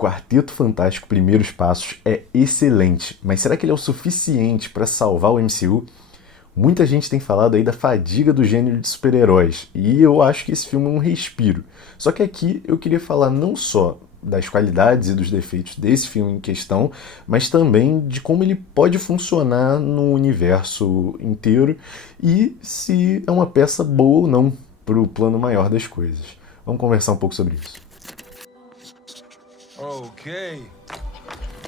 Quarteto Fantástico Primeiros Passos é excelente, mas será que ele é o suficiente para salvar o MCU? Muita gente tem falado aí da fadiga do gênero de super-heróis, e eu acho que esse filme é um respiro. Só que aqui eu queria falar não só das qualidades e dos defeitos desse filme em questão, mas também de como ele pode funcionar no universo inteiro e se é uma peça boa ou não para o plano maior das coisas. Vamos conversar um pouco sobre isso. Ok.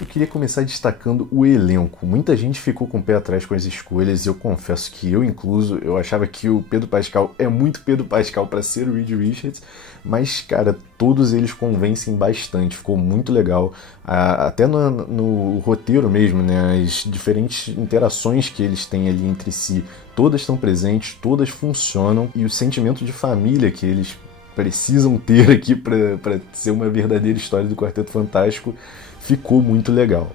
Eu queria começar destacando o elenco. Muita gente ficou com o pé atrás com as escolhas e eu confesso que eu incluso, eu achava que o Pedro Pascal é muito Pedro Pascal para ser o Reed Richards, mas cara, todos eles convencem bastante, ficou muito legal. Até no roteiro mesmo, né, as diferentes interações que eles têm ali entre si, todas estão presentes, todas funcionam e o sentimento de família que eles precisam ter aqui para ser uma verdadeira história do Quarteto Fantástico ficou muito legal.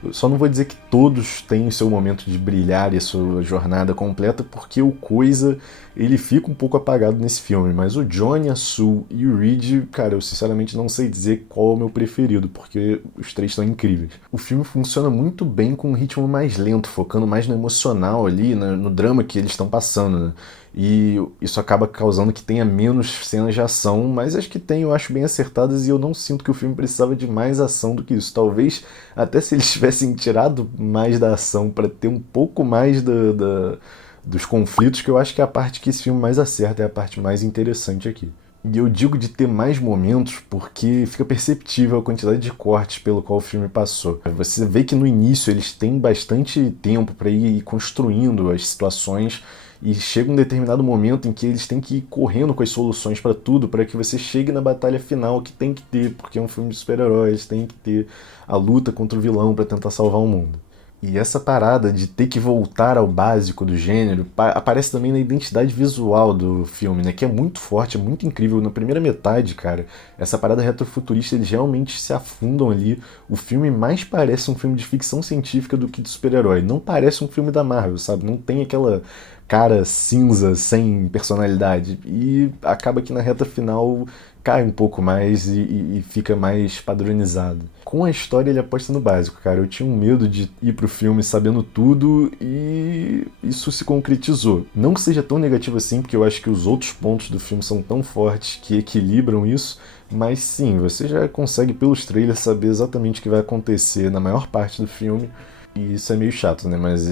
Eu só não vou dizer que todos têm o seu momento de brilhar e a sua jornada completa, porque o Coisa ele fica um pouco apagado nesse filme, mas o Johnny, a Sue e o Reed, cara, eu sinceramente não sei dizer qual é o meu preferido, porque os três são incríveis. O filme funciona muito bem com um ritmo mais lento, focando mais no emocional ali, no drama que eles estão passando, né? E isso acaba causando que tenha menos cenas de ação, mas as que tem eu acho bem acertadas e eu não sinto que o filme precisava de mais ação do que isso. Talvez até se eles tivessem tirado mais da ação para ter um pouco mais dos conflitos, que eu acho que é a parte que esse filme mais acerta, é a parte mais interessante aqui. E eu digo de ter mais momentos porque fica perceptível a quantidade de cortes pelo qual o filme passou. Você vê que no início eles têm bastante tempo para ir construindo as situações e chega um determinado momento em que eles têm que ir correndo com as soluções para tudo, para que você chegue na batalha final que tem que ter, porque é um filme de super-heróis, tem que ter a luta contra o vilão para tentar salvar o mundo. E essa parada de ter que voltar ao básico do gênero aparece também na identidade visual do filme, né? Que é muito forte, é muito incrível. Na primeira metade, cara, essa parada retrofuturista, eles realmente se afundam ali. O filme mais parece um filme de ficção científica do que de super-herói. Não parece um filme da Marvel, sabe? Não tem aquela cara cinza, sem personalidade. E acaba que na reta final cai um pouco mais e fica mais padronizado. Com a história ele aposta no básico, cara. Eu tinha um medo de ir pro filme sabendo tudo e isso se concretizou. Não que seja tão negativo assim, porque eu acho que os outros pontos do filme são tão fortes que equilibram isso, mas sim, você já consegue pelos trailers saber exatamente o que vai acontecer na maior parte do filme. E isso é meio chato, né? Mas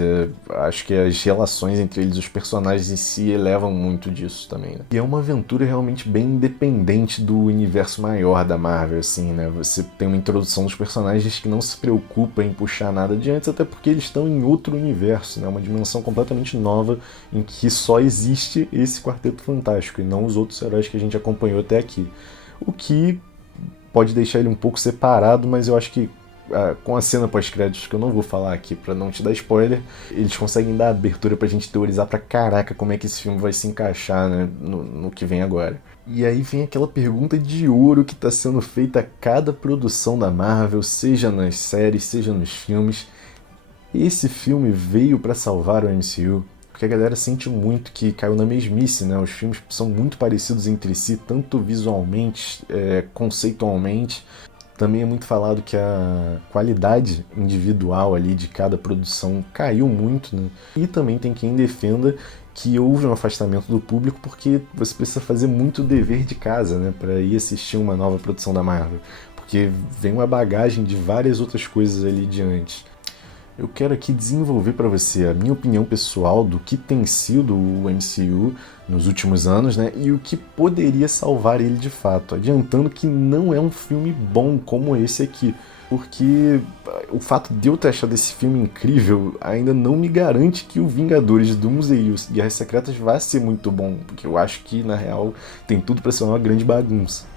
acho que as relações entre eles, os personagens em si, elevam muito disso também, né? E é uma aventura realmente bem independente do universo maior da Marvel, assim, né? Você tem uma introdução dos personagens que não se preocupa em puxar nada adiante, até porque eles estão em outro universo, né? Uma dimensão completamente nova em que só existe esse Quarteto Fantástico e não os outros heróis que a gente acompanhou até aqui. O que pode deixar ele um pouco separado, mas eu acho que com a cena pós-créditos, que eu não vou falar aqui pra não te dar spoiler, eles conseguem dar abertura pra gente teorizar pra caraca como é que esse filme vai se encaixar, né, no que vem agora. E aí vem aquela pergunta de ouro que tá sendo feita a cada produção da Marvel, seja nas séries, seja nos filmes. Esse filme veio pra salvar o MCU? Porque a galera sente muito que caiu na mesmice, né? Os filmes são muito parecidos entre si, tanto visualmente, conceitualmente. Também é muito falado que a qualidade individual ali de cada produção caiu muito, né? E também tem quem defenda que houve um afastamento do público porque você precisa fazer muito dever de casa, né, para ir assistir uma nova produção da Marvel, porque vem uma bagagem de várias outras coisas ali diante. Eu quero aqui desenvolver para você a minha opinião pessoal do que tem sido o MCU nos últimos anos, né, e o que poderia salvar ele de fato, adiantando que não é um filme bom como esse aqui, porque o fato de eu ter achado esse filme incrível ainda não me garante que o Vingadores Doomsday e os Guerras Secretas vai ser muito bom, porque eu acho que, na real, tem tudo para ser uma grande bagunça.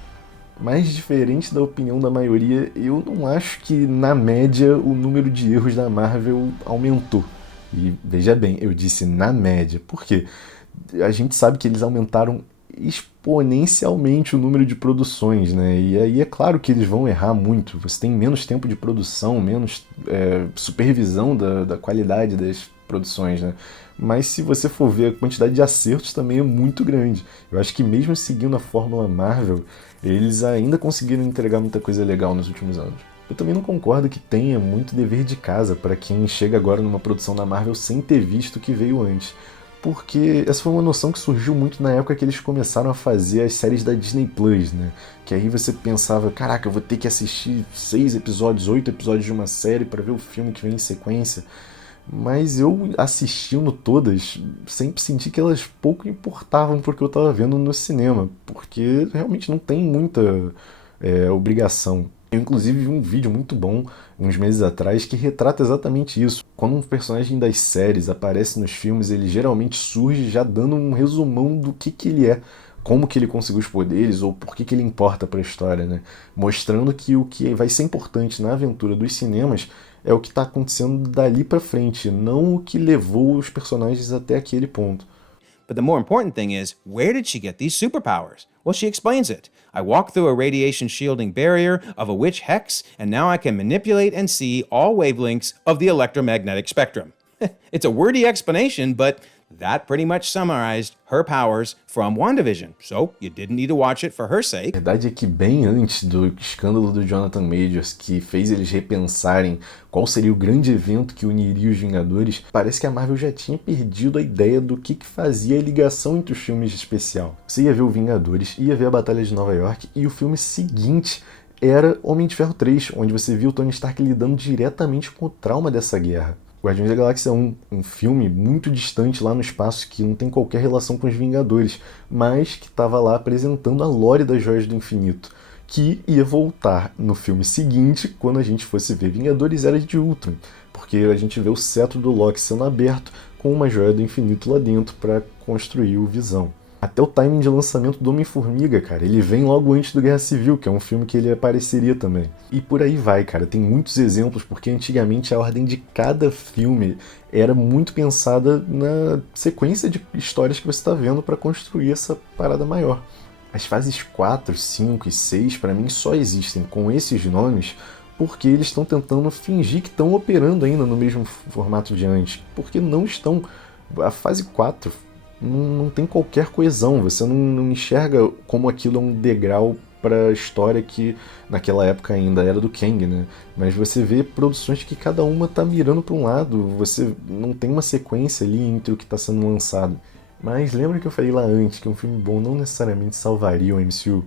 Mas diferente da opinião da maioria, eu não acho que na média o número de erros da Marvel aumentou. E veja bem, eu disse na média. Por quê? A gente sabe que eles aumentaram exponencialmente o número de produções, né? E aí é claro que eles vão errar muito. Você tem menos tempo de produção, menos supervisão da qualidade produções, né? Mas se você for ver, a quantidade de acertos também é muito grande. Eu acho que mesmo seguindo a fórmula Marvel, eles ainda conseguiram entregar muita coisa legal nos últimos anos. Eu também não concordo que tenha muito dever de casa para quem chega agora numa produção da Marvel sem ter visto o que veio antes. Porque essa foi uma noção que surgiu muito na época que eles começaram a fazer as séries da Disney Plus, né? Que aí você pensava, caraca, eu vou ter que assistir 6 episódios, 8 episódios de uma série para ver o filme que vem em sequência. Mas eu assistindo todas, sempre senti que elas pouco importavam porque eu estava vendo no cinema, porque realmente não tem muita obrigação. Eu, inclusive, vi um vídeo muito bom, uns meses atrás, que retrata exatamente isso. Quando um personagem das séries aparece nos filmes, ele geralmente surge já dando um resumão do que ele é, como que ele conseguiu os poderes ou por que ele importa para a história, né? Mostrando que o que vai ser importante na aventura dos cinemas é o que está acontecendo dali para frente, não o que levou os personagens até aquele ponto. But the more important thing is, where did she get these superpowers? Well, she explains it. I walk through a radiation shielding barrier of a witch hex, and now I can manipulate and see all wavelengths of the electromagnetic spectrum. It's a wordy explanation, but that pretty much summarized her powers from WandaVision, so you didn't need to watch it for her sake. A verdade é que bem antes do escândalo do Jonathan Majors, que fez eles repensarem qual seria o grande evento que uniria os Vingadores, parece que a Marvel já tinha perdido a ideia do que fazia a ligação entre os filmes de especial. Você ia ver o Vingadores, ia ver a Batalha de Nova York, e o filme seguinte era Homem de Ferro 3, onde você viu o Tony Stark lidando diretamente com o trauma dessa guerra. Guardiões da Galáxia 1, um filme muito distante lá no espaço que não tem qualquer relação com os Vingadores, mas que estava lá apresentando a lore das Joias do Infinito, que ia voltar no filme seguinte, quando a gente fosse ver Vingadores Era de Ultron, porque a gente vê o cetro do Loki sendo aberto com uma Joia do Infinito lá dentro para construir o Visão. Até o timing de lançamento do Homem-Formiga, cara, ele vem logo antes do Guerra Civil, que é um filme que ele apareceria também. E por aí vai, cara, tem muitos exemplos, porque antigamente a ordem de cada filme era muito pensada na sequência de histórias que você está vendo para construir essa parada maior. As fases 4, 5 e 6, para mim, só existem com esses nomes porque eles estão tentando fingir que estão operando ainda no mesmo formato de antes, porque não estão. A fase 4 não tem qualquer coesão, você não enxerga como aquilo é um degrau para a história que naquela época ainda era do Kang, né? Mas você vê produções que cada uma tá mirando para um lado, você não tem uma sequência ali entre o que está sendo lançado. Mas lembra que eu falei lá antes que um filme bom não necessariamente salvaria o MCU?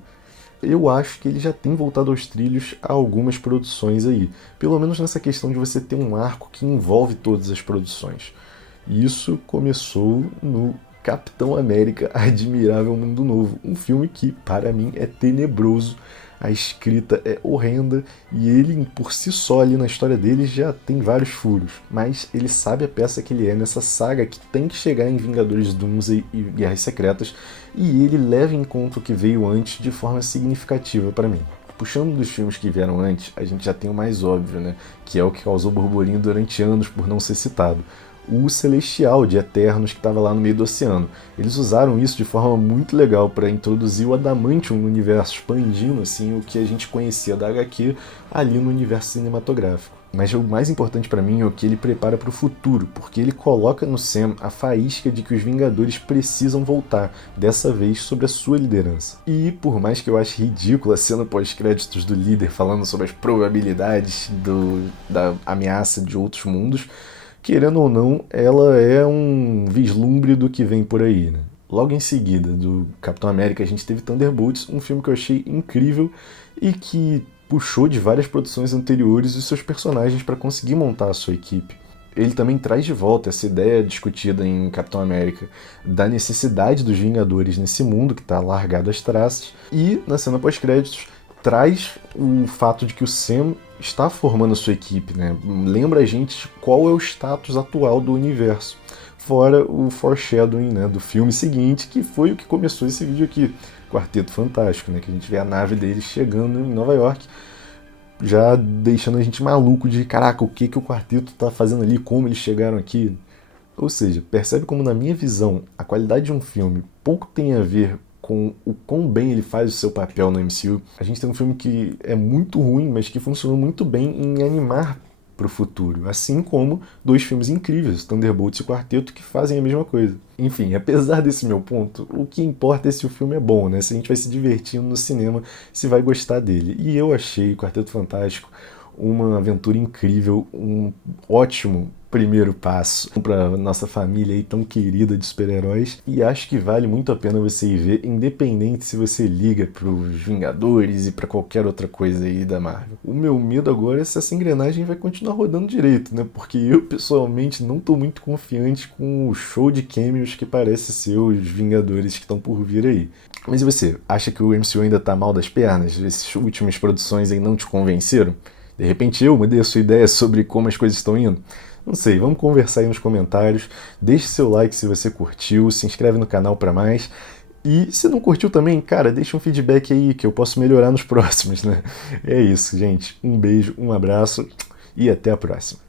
Eu acho que ele já tem voltado aos trilhos a algumas produções aí, pelo menos nessa questão de você ter um arco que envolve todas as produções. E isso começou no Capitão América Admirável Mundo Novo, um filme que, para mim, é tenebroso, a escrita é horrenda e ele, por si só, ali na história dele, já tem vários furos. Mas ele sabe a peça que ele é nessa saga que tem que chegar em Vingadores Doomsday e Guerras Secretas, e ele leva em conta o que veio antes de forma significativa para mim. Puxando dos filmes que vieram antes, a gente já tem o mais óbvio, né? Que é o que causou burburinho durante anos por não ser citado. O Celestial de Eternos que estava lá no meio do oceano. Eles usaram isso de forma muito legal para introduzir o Adamantium no universo, expandindo assim o que a gente conhecia da HQ ali no universo cinematográfico. Mas o mais importante para mim é o que ele prepara para o futuro, porque ele coloca no Sam a faísca de que os Vingadores precisam voltar, dessa vez sob a sua liderança. E por mais que eu ache ridícula a cena pós-créditos do líder falando sobre as probabilidades da ameaça de outros mundos, querendo ou não, ela é um vislumbre do que vem por aí, né? Logo em seguida do Capitão América, a gente teve Thunderbolts, um filme que eu achei incrível e que puxou de várias produções anteriores os seus personagens para conseguir montar a sua equipe. Ele também traz de volta essa ideia discutida em Capitão América da necessidade dos Vingadores nesse mundo que está largado às traças, e na cena pós-créditos traz o fato de que o Sam está formando a sua equipe, né? Lembra a gente qual é o status atual do universo. Fora o foreshadowing, né, do filme seguinte, que foi o que começou esse vídeo aqui, Quarteto Fantástico, né, que a gente vê a nave deles chegando em Nova York, já deixando a gente maluco de, caraca, o que o quarteto está fazendo ali, como eles chegaram aqui. Ou seja, percebe como, na minha visão, a qualidade de um filme pouco tem a ver com o quão bem ele faz o seu papel no MCU. A gente tem um filme que é muito ruim, mas que funcionou muito bem em animar pro futuro, assim como dois filmes incríveis, Thunderbolts e Quarteto, que fazem a mesma coisa. Enfim, apesar desse meu ponto, o que importa é se o filme é bom, né? Se a gente vai se divertindo no cinema, se vai gostar dele. E eu achei Quarteto Fantástico uma aventura incrível, um ótimo primeiro passo para nossa família aí tão querida de super-heróis, e acho que vale muito a pena você ir ver, independente se você liga para os Vingadores e para qualquer outra coisa aí da Marvel. O meu medo agora é se essa engrenagem vai continuar rodando direito, né? Porque eu pessoalmente não estou muito confiante com o show de cameos que parece ser os Vingadores que estão por vir aí. Mas e você? Acha que o MCU ainda tá mal das pernas? Essas últimas produções aí não te convenceram? De repente eu mudei a sua ideia sobre como as coisas estão indo? Não sei, vamos conversar aí nos comentários. Deixe seu like se você curtiu, se inscreve no canal para mais. E se não curtiu também, cara, deixa um feedback aí que eu posso melhorar nos próximos, né? É isso, gente. Um beijo, um abraço e até a próxima.